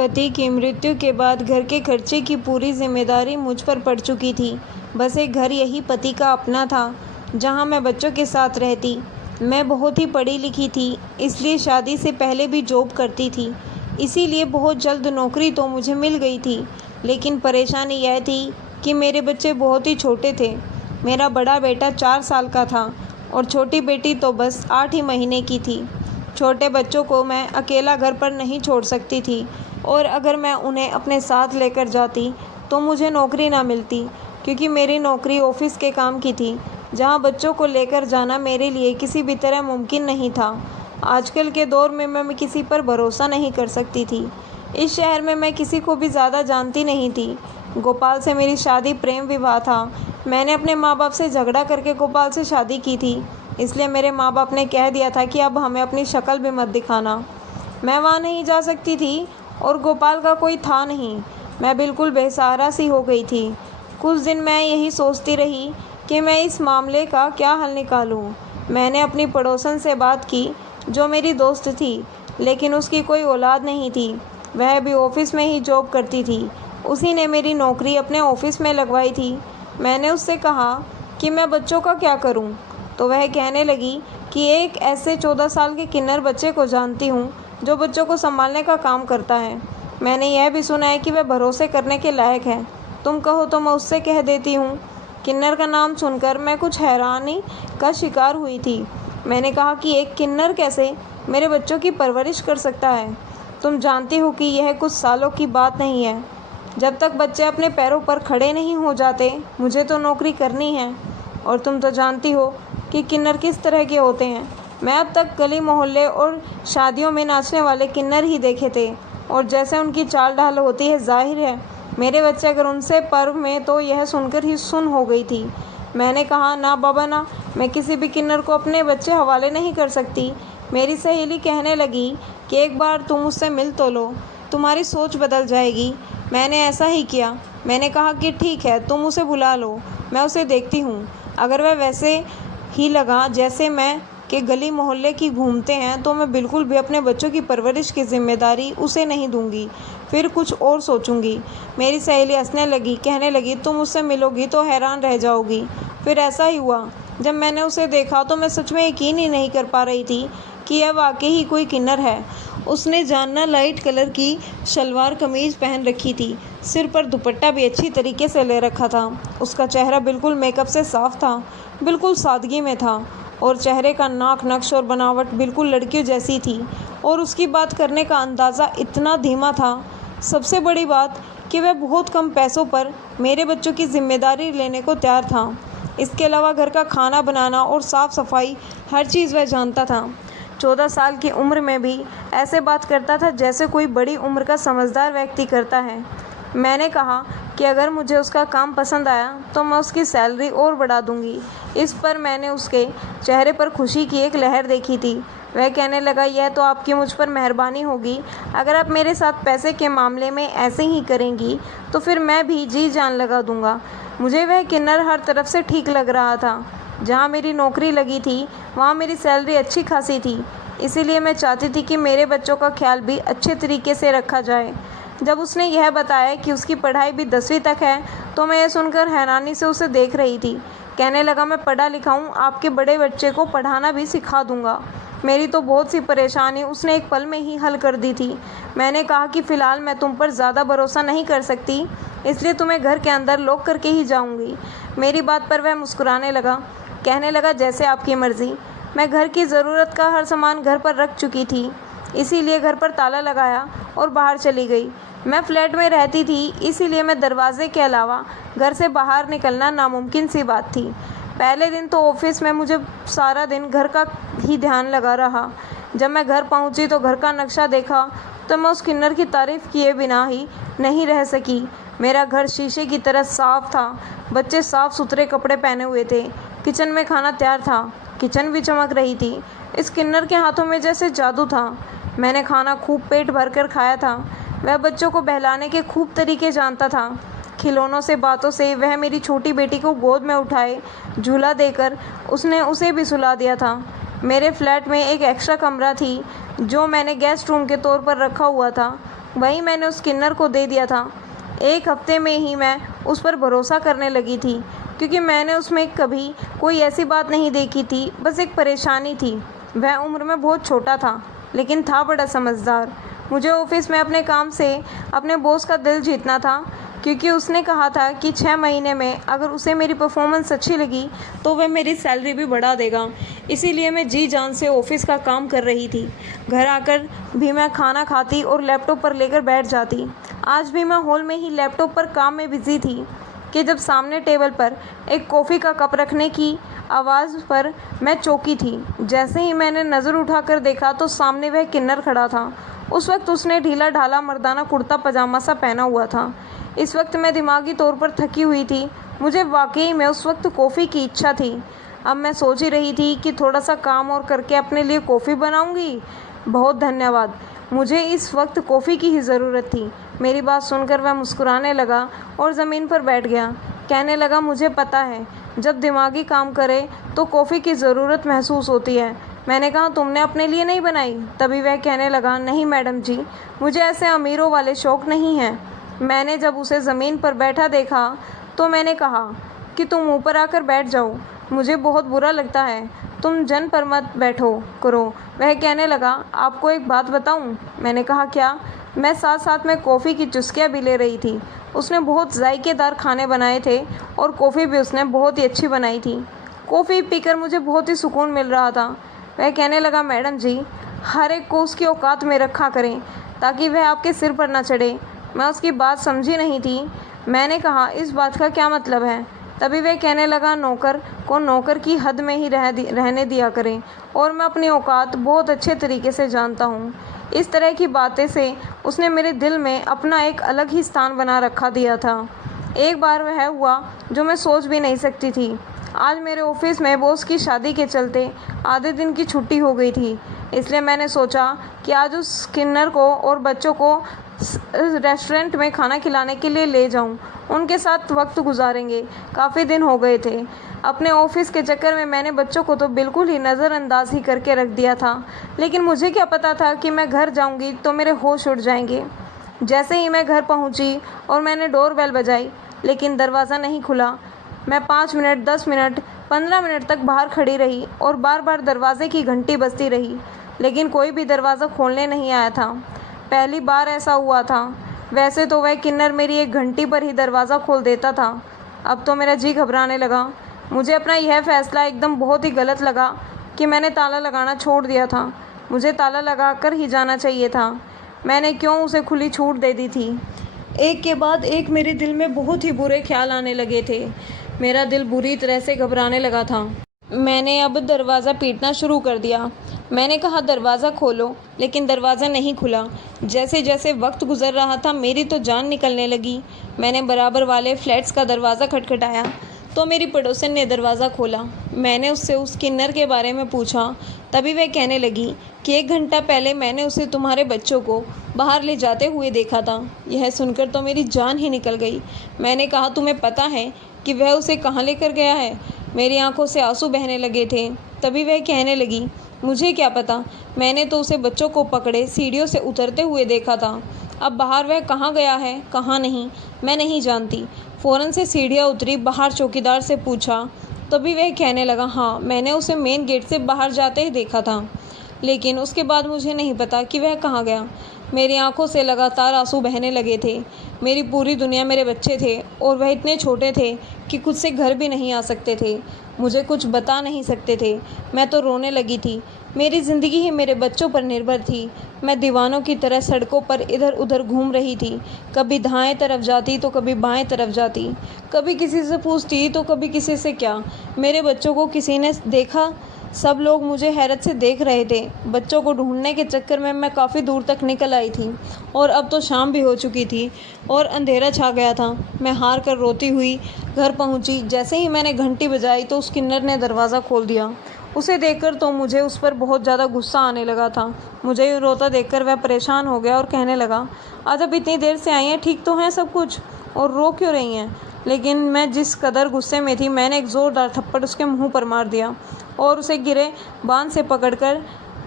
पति की मृत्यु के बाद घर के खर्चे की पूरी जिम्मेदारी मुझ पर पड़ चुकी थी। बस एक घर यही पति का अपना था, जहां मैं बच्चों के साथ रहती। मैं बहुत ही पढ़ी लिखी थी, इसलिए शादी से पहले भी जॉब करती थी, इसीलिए बहुत जल्द नौकरी तो मुझे मिल गई थी। लेकिन परेशानी यह थी कि मेरे बच्चे बहुत ही छोटे थे। मेरा बड़ा बेटा 4 साल का था और छोटी बेटी तो बस 8 ही महीने की थी। छोटे बच्चों को मैं अकेला घर पर नहीं छोड़ सकती थी, और अगर मैं उन्हें अपने साथ लेकर जाती तो मुझे नौकरी ना मिलती, क्योंकि मेरी नौकरी ऑफिस के काम की थी, जहां बच्चों को लेकर जाना मेरे लिए किसी भी तरह मुमकिन नहीं था। आजकल के दौर में मैं किसी पर भरोसा नहीं कर सकती थी। इस शहर में मैं किसी को भी ज़्यादा जानती नहीं थी। गोपाल से मेरी शादी प्रेम विवाह था। मैंने अपने माँ बाप से झगड़ा करके गोपाल से शादी की थी, इसलिए मेरे माँ बाप ने कह दिया था कि अब हमें अपनी शक्ल भी मत दिखाना। मैं वहाँ नहीं जा सकती थी और गोपाल का कोई था नहीं। मैं बिल्कुल बेसहारा सी हो गई थी। कुछ दिन मैं यही सोचती रही कि मैं इस मामले का क्या हल निकालूं। मैंने अपनी पड़ोसन से बात की, जो मेरी दोस्त थी, लेकिन उसकी कोई औलाद नहीं थी। वह भी ऑफिस में ही जॉब करती थी। उसी ने मेरी नौकरी अपने ऑफिस में लगवाई थी। मैंने उससे कहा कि मैं बच्चों का क्या करूं, तो वह कहने लगी कि एक ऐसे 14 साल के किन्नर बच्चे को जानती हूं जो बच्चों को संभालने का काम करता है। मैंने यह भी सुना है कि वह भरोसे करने के लायक है। तुम कहो तो मैं उससे कह देती हूँ। किन्नर का नाम सुनकर मैं कुछ हैरानी का शिकार हुई थी। मैंने कहा कि एक किन्नर कैसे मेरे बच्चों की परवरिश कर सकता है? तुम जानती हो कि यह कुछ सालों की बात नहीं है। जब तक बच्चे अपने पैरों पर खड़े नहीं हो जाते, मुझे तो नौकरी करनी है। और तुम तो जानती हो कि किन्नर किस तरह के होते हैं। मैं अब तक गली मोहल्ले और शादियों में नाचने वाले किन्नर ही देखे थे, और जैसे उनकी चाल ढाल होती है, जाहिर है मेरे बच्चे अगर उनसे पर्व में, तो यह सुनकर ही सुन हो गई थी। मैंने कहा, ना बाबा ना, मैं किसी भी किन्नर को अपने बच्चे हवाले नहीं कर सकती। मेरी सहेली कहने लगी कि एक बार तुम उससे मिल तो लो, तुम्हारी सोच बदल जाएगी। मैंने ऐसा ही किया। मैंने कहा कि ठीक है, तुम उसे बुला लो, मैं उसे देखती हूँ। अगर वह वैसे ही लगा जैसे मैं कि गली मोहल्ले की घूमते हैं, तो मैं बिल्कुल भी अपने बच्चों की परवरिश की जिम्मेदारी उसे नहीं दूंगी, फिर कुछ और सोचूंगी। मेरी सहेली हंसने लगी, कहने लगी, तुम उससे मिलोगी तो हैरान रह जाओगी। फिर ऐसा ही हुआ। जब मैंने उसे देखा तो मैं सच में यकीन ही नहीं कर पा रही थी कि यह वाकई ही कोई किन्नर है। उसने जानना लाइट कलर की शलवार कमीज पहन रखी थी, सिर पर दुपट्टा भी अच्छी तरीके से ले रखा था। उसका चेहरा बिल्कुल मेकअप से साफ था, बिल्कुल सादगी में था, और चेहरे का नाक नक्श और बनावट बिल्कुल लड़कियों जैसी थी। और उसकी बात करने का अंदाज़ा इतना धीमा था। सबसे बड़ी बात कि वह बहुत कम पैसों पर मेरे बच्चों की जिम्मेदारी लेने को तैयार था। इसके अलावा घर का खाना बनाना और साफ़ सफाई हर चीज़ वह जानता था। 14 साल की उम्र में भी ऐसे बात करता था जैसे कोई बड़ी उम्र का समझदार व्यक्ति करता है। मैंने कहा कि अगर मुझे उसका काम पसंद आया तो मैं उसकी सैलरी और बढ़ा दूंगी। इस पर मैंने उसके चेहरे पर खुशी की एक लहर देखी थी। वह कहने लगा, यह तो आपकी मुझ पर मेहरबानी होगी। अगर आप मेरे साथ पैसे के मामले में ऐसे ही करेंगी तो फिर मैं भी जी जान लगा दूंगा। मुझे वह किन्नर हर तरफ से ठीक लग रहा था। जहाँ मेरी नौकरी लगी थी वहाँ मेरी सैलरी अच्छी खासी थी, इसीलिए मैं चाहती थी कि मेरे बच्चों का ख्याल भी अच्छे तरीके से रखा जाए। जब उसने यह बताया कि उसकी पढ़ाई भी 10वीं तक है, तो मैं यह सुनकर हैरानी से उसे देख रही थी। कहने लगा, मैं पढ़ा लिखा हूँ, आपके बड़े बच्चे को पढ़ाना भी सिखा दूंगा। मेरी तो बहुत सी परेशानी उसने एक पल में ही हल कर दी थी। मैंने कहा कि फ़िलहाल मैं तुम पर ज़्यादा भरोसा नहीं कर सकती, इसलिए तुम्हें घर के अंदर लॉक करके ही जाऊँगी। मेरी बात पर वह मुस्कुराने लगा, कहने लगा, जैसे आपकी मर्ज़ी। मैं घर की ज़रूरत का हर सामान घर पर रख चुकी थी, इसीलिए घर पर ताला लगाया और बाहर चली गई। मैं फ्लैट में रहती थी, इसीलिए मैं दरवाजे के अलावा घर से बाहर निकलना नामुमकिन सी बात थी। पहले दिन तो ऑफिस में मुझे सारा दिन घर का ही ध्यान लगा रहा। जब मैं घर पहुंची तो घर का नक्शा देखा तो मैं उस किन्नर की तारीफ़ किए बिना ही नहीं रह सकी। मेरा घर शीशे की तरह साफ़ था। बच्चे साफ़ सुथरे कपड़े पहने हुए थे। किचन में खाना तैयार था। किचन भी चमक रही थी। इस किन्नर के हाथों में जैसे जादू था। मैंने खाना खूब पेट भर कर खाया था। वह बच्चों को बहलाने के खूब तरीके जानता था। खिलौनों से, बातों से वह मेरी छोटी बेटी को गोद में उठाए झूला देकर उसने उसे भी सुला दिया था। मेरे फ्लैट में एक एक्स्ट्रा कमरा थी जो मैंने गेस्ट रूम के तौर पर रखा हुआ था। वही मैंने उस किन्नर को दे दिया था। 1 हफ्ते में ही मैं उस पर भरोसा करने लगी थी, क्योंकि मैंने उसमें कभी कोई ऐसी बात नहीं देखी थी, बस एक परेशानी थी। वह उम्र में बहुत छोटा था, लेकिन था बड़ा समझदार। मुझे ऑफिस में अपने काम से अपने बॉस का दिल जीतना था, क्योंकि उसने कहा था कि 6 महीने में अगर उसे मेरी परफॉर्मेंस अच्छी लगी तो वह मेरी सैलरी भी बढ़ा देगा। इसीलिए मैं जी जान से ऑफिस का काम कर रही थी। घर आकर भी मैं खाना खाती और लैपटॉप पर लेकर बैठ जाती। आज भी मैं हॉल में ही लैपटॉप पर काम में बिजी थी कि जब सामने टेबल पर एक कॉफ़ी का कप रखने की आवाज़ पर मैं चौंकी थी। जैसे ही मैंने नज़र उठाकर देखा तो सामने वह किन्नर खड़ा था। उस वक्त उसने ढीला ढाला मर्दाना कुर्ता पजामा सा पहना हुआ था। इस वक्त मैं दिमागी तौर पर थकी हुई थी। मुझे वाकई में उस वक्त कॉफ़ी की इच्छा थी। अब मैं सोच ही रही थी कि थोड़ा सा काम और करके अपने लिए कॉफ़ी बनाऊंगी। बहुत धन्यवाद, मुझे इस वक्त कॉफ़ी की ही ज़रूरत थी। मेरी बात सुनकर वह मुस्कुराने लगा और ज़मीन पर बैठ गया। कहने लगा, मुझे पता है, जब दिमागी काम करे तो कॉफ़ी की ज़रूरत महसूस होती है। मैंने कहा, तुमने अपने लिए नहीं बनाई? तभी वह कहने लगा, नहीं मैडम जी, मुझे ऐसे अमीरों वाले शौक़ नहीं हैं। मैंने जब उसे ज़मीन पर बैठा देखा तो मैंने कहा कि तुम ऊपर आकर बैठ जाओ, मुझे बहुत बुरा लगता है, तुम जन पर मत बैठो करो। वह कहने लगा, आपको एक बात बताऊं? मैंने कहा, क्या? मैं साथ साथ में कॉफ़ी की चुस्कियाँ भी ले रही थी। उसने बहुत जायकेदार खाने बनाए थे और कॉफ़ी भी उसने बहुत ही अच्छी बनाई थी। कॉफ़ी पीकर मुझे बहुत ही सुकून मिल रहा था। वह कहने लगा, मैडम जी, हर एक को उसकी औकात में रखा करें ताकि वह आपके सिर पर न चढ़े। मैं उसकी बात समझी नहीं थी। मैंने कहा, इस बात का क्या मतलब है? तभी वह कहने लगा, नौकर को नौकर की हद में ही रहने दिया करें और मैं अपनी औकात बहुत अच्छे तरीके से जानता हूँ। इस तरह की बातें से उसने मेरे दिल में अपना एक अलग ही स्थान बना रखा दिया था। एक बार वह हुआ जो मैं सोच भी नहीं सकती थी। आज मेरे ऑफिस में बॉस की शादी के चलते आधे दिन की छुट्टी हो गई थी, इसलिए मैंने सोचा कि आज उस किन्नर को और बच्चों को रेस्टोरेंट में खाना खिलाने के लिए ले जाऊं। उनके साथ वक्त गुजारेंगे। काफ़ी दिन हो गए थे। अपने ऑफिस के चक्कर में मैंने बच्चों को तो बिल्कुल ही नज़रअंदाज ही करके रख दिया था, लेकिन मुझे क्या पता था कि मैं घर जाऊंगी तो मेरे होश उड़ जाएंगे। जैसे ही मैं घर पहुंची और मैंने डोर बेल बजाई, लेकिन दरवाज़ा नहीं खुला। मैं 5 मिनट, 10 मिनट, 15 मिनट तक बाहर खड़ी रही और बार बार दरवाजे की घंटी बजती रही, लेकिन कोई भी दरवाज़ा खोलने नहीं आया था। पहली बार ऐसा हुआ था। वैसे तो वह किन्नर मेरी एक घंटी पर ही दरवाज़ा खोल देता था। अब तो मेरा जी घबराने लगा। मुझे अपना यह फ़ैसला एकदम बहुत ही गलत लगा कि मैंने ताला लगाना छोड़ दिया था। मुझे ताला लगा कर ही जाना चाहिए था। मैंने क्यों उसे खुली छूट दे दी थी? एक के बाद एक मेरे दिल में बहुत ही बुरे ख्याल आने लगे थे। मेरा दिल बुरी तरह से घबराने लगा था। मैंने अब दरवाज़ा पीटना शुरू कर दिया। मैंने कहा, दरवाज़ा खोलो, लेकिन दरवाज़ा नहीं खुला। जैसे जैसे वक्त गुजर रहा था मेरी तो जान निकलने लगी। मैंने बराबर वाले फ्लैट्स का दरवाज़ा खटखटाया तो मेरी पड़ोसन ने दरवाज़ा खोला। मैंने उससे उस किन्नर के बारे में पूछा। तभी वह कहने लगी कि 1 घंटा पहले मैंने उसे तुम्हारे बच्चों को बाहर ले जाते हुए देखा था। यह सुनकर तो मेरी जान ही निकल गई। मैंने कहा, तुम्हें पता है कि वह उसे कहाँ लेकर गया है? मेरी आंखों से आंसू बहने लगे थे। तभी वह कहने लगी, मुझे क्या पता, मैंने तो उसे बच्चों को पकड़े सीढ़ियों से उतरते हुए देखा था। अब बाहर वह कहाँ गया है, कहाँ नहीं, मैं नहीं जानती। फ़ौरन से सीढ़ियाँ उतरी, बाहर चौकीदार से पूछा। तभी वह कहने लगा, हाँ, मैंने उसे मेन गेट से बाहर जाते ही देखा था, लेकिन उसके बाद मुझे नहीं पता कि वह कहाँ गया। मेरी आंखों से लगातार आंसू बहने लगे थे। मेरी पूरी दुनिया मेरे बच्चे थे और वह इतने छोटे थे कि खुद से घर भी नहीं आ सकते थे, मुझे कुछ बता नहीं सकते थे। मैं तो रोने लगी थी। मेरी ज़िंदगी ही मेरे बच्चों पर निर्भर थी। मैं दीवानों की तरह सड़कों पर इधर उधर घूम रही थी। कभी दाएं तरफ जाती तो कभी बाएं तरफ जाती, कभी किसी से पूछती तो कभी किसी से क्या। मेरे बच्चों को किसी ने देखा? सब लोग मुझे हैरत से देख रहे थे। बच्चों को ढूंढने के चक्कर में मैं काफ़ी दूर तक निकल आई थी और अब तो शाम भी हो चुकी थी और अंधेरा छा गया था। मैं हार कर रोती हुई घर पहुंची। जैसे ही मैंने घंटी बजाई तो उस किन्नर ने दरवाज़ा खोल दिया। उसे देखकर तो मुझे उस पर बहुत ज़्यादा गुस्सा आने लगा था। मुझे रोता देखकर वह परेशान हो गया और कहने लगा, आज अब इतनी देर से आई हैं, ठीक तो हैं सब कुछ, और रो क्यों रही हैं? लेकिन मैं जिस कदर गुस्से में थी, मैंने एक ज़ोरदार थप्पड़ उसके मुंह पर मार दिया और उसे गिरे बांध से पकड़कर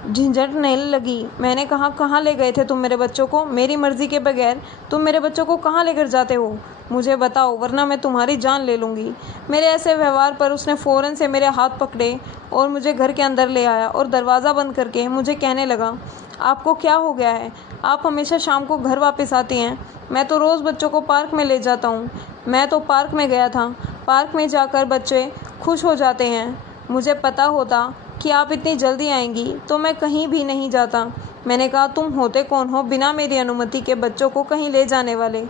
झंझटने लगी। मैंने कहा, कहाँ ले गए थे तुम मेरे बच्चों को? मेरी मर्ज़ी के बगैर तुम मेरे बच्चों को कहाँ लेकर जाते हो? मुझे बताओ, वरना मैं तुम्हारी जान ले लूँगी। मेरे ऐसे व्यवहार पर उसने फ़ौरन से मेरे हाथ पकड़े और मुझे घर के अंदर ले आया और दरवाज़ा बंद करके मुझे कहने लगा, आपको क्या हो गया है? आप हमेशा शाम को घर वापस आती हैं। मैं तो रोज़ बच्चों को पार्क में ले जाता हूँ। मैं तो पार्क में गया था। पार्क में जाकर बच्चे खुश हो जाते हैं। मुझे पता होता कि आप इतनी जल्दी आएंगी तो मैं कहीं भी नहीं जाता। मैंने कहा, तुम होते कौन हो बिना मेरी अनुमति के बच्चों को कहीं ले जाने वाले?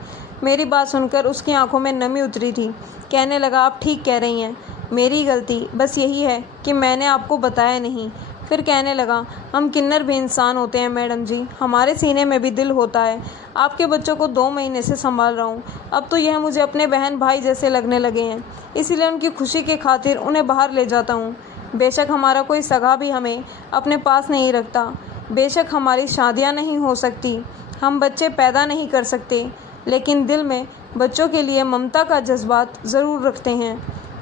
मेरी बात सुनकर उसकी आंखों में नमी उतरी थी। कहने लगा, आप ठीक कह रही हैं, मेरी गलती बस यही है कि मैंने आपको बताया नहीं। फिर कहने लगा, हम किन्नर भी इंसान होते हैं मैडम जी, हमारे सीने में भी दिल होता है। आपके बच्चों को 2 महीने से संभाल रहा हूँ। अब तो यह मुझे अपने बहन भाई जैसे लगने लगे हैं, इसीलिए उनकी खुशी के खातिर उन्हें बाहर ले जाता हूँ। बेशक हमारा कोई सगा भी हमें अपने पास नहीं रखता, बेशक हमारी शादियाँ नहीं हो सकती, हम बच्चे पैदा नहीं कर सकते, लेकिन दिल में बच्चों के लिए ममता का जज्बात ज़रूर रखते हैं।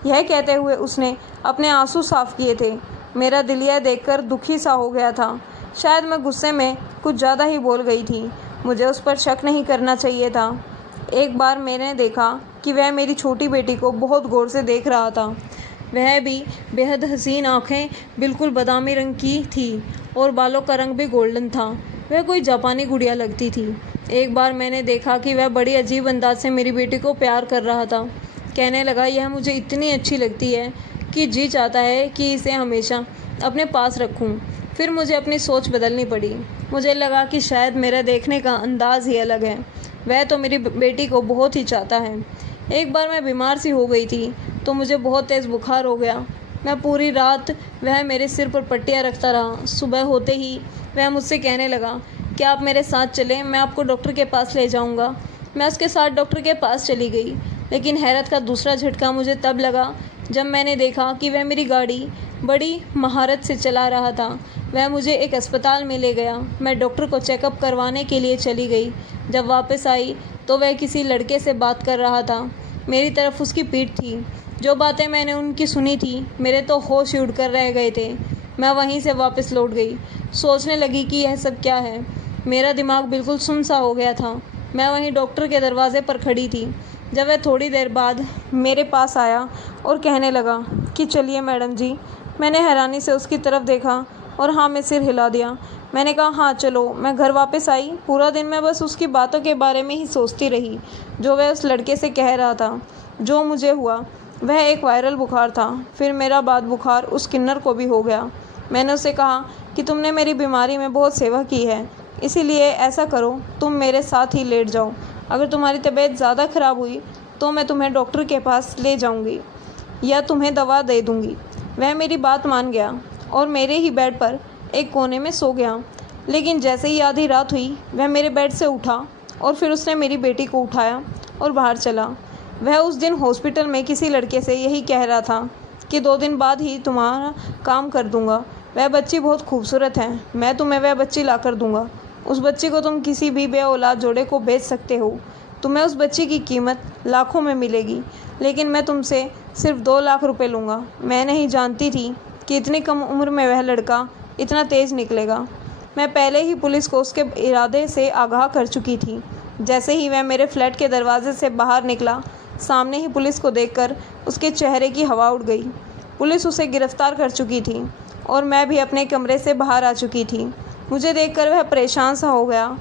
यह कहते हुए उसने अपने आंसू साफ किए थे। मेरा दिल यह देखकर दुखी सा हो गया था। शायद मैं गुस्से में कुछ ज़्यादा ही बोल गई थी। मुझे उस पर शक नहीं करना चाहिए था। एक बार मैंने देखा कि वह मेरी छोटी बेटी को बहुत गौर से देख रहा था। वह भी बेहद हसीन, आँखें बिल्कुल बादामी रंग की थी और बालों का रंग भी गोल्डन था। वह कोई जापानी गुड़िया लगती थी। एक बार मैंने देखा कि वह बड़ी अजीब अंदाज से मेरी बेटी को प्यार कर रहा था। कहने लगा, यह मुझे इतनी अच्छी लगती है कि जी चाहता है कि इसे हमेशा अपने पास रखूं। फिर मुझे अपनी सोच बदलनी पड़ी। मुझे लगा कि शायद मेरा देखने का अंदाज़ ही अलग है। वह तो मेरी बेटी को बहुत ही चाहता है। एक बार मैं बीमार सी हो गई थी तो मुझे बहुत तेज़ बुखार हो गया। मैं पूरी रात वह मेरे सिर पर पट्टियाँ रखता रहा। सुबह होते ही वह मुझसे कहने लगा, क्या आप मेरे साथ चलें, मैं आपको डॉक्टर के पास ले जाऊंगा। मैं उसके साथ डॉक्टर के पास चली गई, लेकिन हैरत का दूसरा झटका मुझे तब लगा जब मैंने देखा कि वह मेरी गाड़ी बड़ी महारत से चला रहा था। वह मुझे एक अस्पताल में ले गया। मैं डॉक्टर को चेकअप करवाने के लिए चली गई। जब वापस आई तो वह किसी लड़के से बात कर रहा था। मेरी तरफ उसकी पीठ थी। जो बातें मैंने उनकी सुनी थी, मेरे तो होश ही उड़कर रह गए थे। मैं वहीं से वापस लौट गई। सोचने लगी कि यह सब क्या है। मेरा दिमाग बिल्कुल सुन्न सा हो गया था। मैं वहीं डॉक्टर के दरवाजे पर खड़ी थी जब वह थोड़ी देर बाद मेरे पास आया और कहने लगा कि चलिए मैडम जी। मैंने हैरानी से उसकी तरफ देखा और हाँ में सिर हिला दिया। मैंने कहा, हाँ चलो। मैं घर वापस आई। पूरा दिन मैं बस उसकी बातों के बारे में ही सोचती रही जो वह उस लड़के से कह रहा था। जो मुझे हुआ वह एक वायरल बुखार था। फिर मेरा बाद बुखार उस किन्नर को भी हो गया। मैंने उससे कहा कि तुमने मेरी बीमारी में बहुत सेवा की है, इसीलिए ऐसा करो, तुम मेरे साथ ही लेट जाओ। अगर तुम्हारी तबीयत ज़्यादा ख़राब हुई तो मैं तुम्हें डॉक्टर के पास ले जाऊंगी या तुम्हें दवा दे दूंगी। वह मेरी बात मान गया और मेरे ही बेड पर एक कोने में सो गया। लेकिन जैसे ही आधी रात हुई वह मेरे बेड से उठा और फिर उसने मेरी बेटी को उठाया और बाहर चला। वह उस दिन हॉस्पिटल में किसी लड़के से यही कह रहा था कि 2 दिन बाद ही तुम्हारा काम कर दूंगा। वह बच्ची बहुत खूबसूरत है, मैं तुम्हें वह बच्ची ला कर दूंगा। उस बच्ची को तुम किसी भी बे औलाद जोड़े को बेच सकते हो। तुम्हें उस बच्ची की कीमत लाखों में मिलेगी, लेकिन मैं तुमसे सिर्फ 2 लाख रुपए लूँगा। मैं नहीं जानती थी कि इतनी कम उम्र में वह लड़का इतना तेज़ निकलेगा। मैं पहले ही पुलिस को उसके इरादे से आगाह कर चुकी थी। जैसे ही वह मेरे फ्लैट के दरवाजे से बाहर निकला, सामने ही पुलिस को देखकर उसके चेहरे की हवा उड़ गई। पुलिस उसे गिरफ्तार कर चुकी थी और मैं भी अपने कमरे से बाहर आ चुकी थी। मुझे देखकर वह परेशान सा हो गया।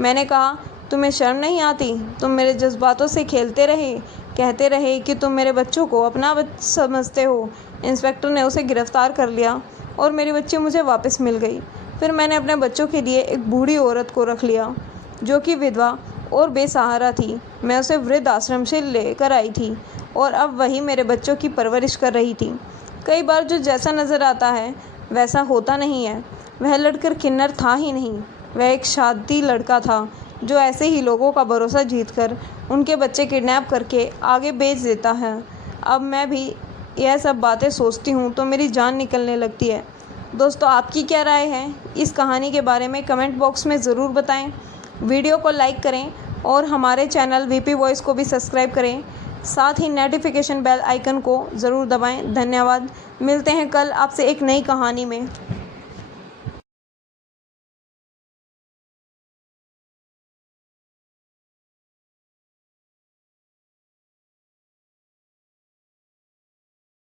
मैंने कहा, तुम्हें शर्म नहीं आती? तुम मेरे जज्बातों से खेलते रहे, कहते रहे कि तुम मेरे बच्चों को अपना समझते हो। इंस्पेक्टर ने उसे गिरफ्तार कर लिया और मेरी बच्ची मुझे वापस मिल गई। फिर मैंने अपने बच्चों के लिए एक बूढ़ी औरत को रख लिया जो कि विधवा और बेसहारा थी। मैं उसे वृद्ध आश्रम से लेकर आई थी और अब वही मेरे बच्चों की परवरिश कर रही थी। कई बार जो जैसा नज़र आता है वैसा होता नहीं है। वह लड़का किन्नर था ही नहीं, वह एक शादी लड़का था जो ऐसे ही लोगों का भरोसा जीतकर उनके बच्चे किडनैप करके आगे बेच देता है। अब मैं भी यह सब बातें सोचती हूँ तो मेरी जान निकलने लगती है। दोस्तों, आपकी क्या राय है इस कहानी के बारे में? कमेंट बॉक्स में ज़रूर बताएं। वीडियो को लाइक करें और हमारे चैनल वीपी वॉइस को भी सब्सक्राइब करें। साथ ही नोटिफिकेशन बेल आइकन को ज़रूर दबाएं। धन्यवाद। मिलते हैं कल आपसे एक नई कहानी में।